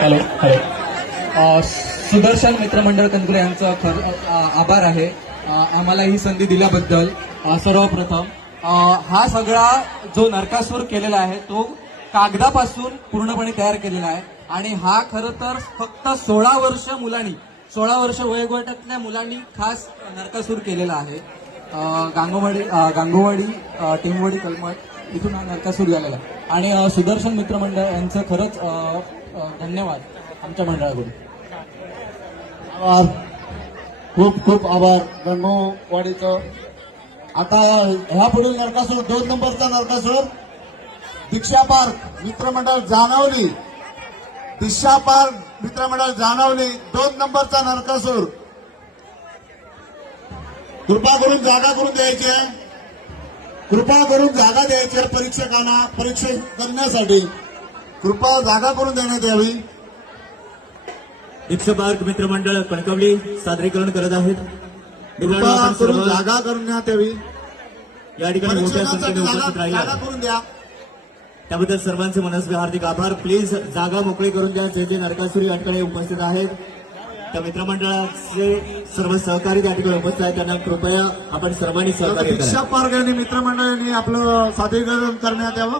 Hello hello Sudarshan मित्रमंडळ कणकुले यांचं आभार आहे आम्हाला ही संधी दिल्याबद्दल। सर्वप्रथम हा सगळा जो नरकासूर केलेला आहे तो कागदापासून पूर्णपणे तयार केलेला आहे आणि हा खरं तर फक्त 16 वर्ष वयोगटातल्या मुलांनी खास नरकासूर केलेला आहे। गांगोवाडी टिंगवडी कलमट इथून हा नरकासूर झालेला आहे आणि सुदर्शन मित्रमंडळ यांचं खरंच धन्यवाद आमच्या मंडळाकडून। खूप खूप आभार गंगोवाडीचं। आता ह्या पुढील नरकासूर 2 नंबरचा नरकासूर दीक्षा पार्क मित्रमंडळ जानवली, दीक्षा पार्क मित्रमंडळ जानवली 2 नंबरचा नरकासूर। कृपा करून जागा करून द्यायची आहे, कृपा करून जागा द्यायची आहे परीक्षकांना परीक्षा करण्यासाठी कृपा जागा करून देण्यात यावी। दीक्षा पार्क मित्रमंडळ कणकवली सादरीकरण करत आहेत। कृपा करून जागा करून देण्यात यावी, या ठिकाणी मोठ्या संख्येने उपस्थित जागा राहिला करून द्या। त्याबद्दल सर्वांचे मनस्वी हार्दिक आभार। प्लीज जागा मोकळी करून द्या। जे जे नरकासूर या ठिकाणी उपस्थित आहेत त्या मित्रमंडळाचे सर्व सहकारी त्या ठिकाणी उपस्थित आहेत त्यांना कृपया आपण सर्वांनी सहकार्य करा। दीक्षा पार्क आणि मित्रमंडळांनी आपलं सादरीकरण करण्यात यावं।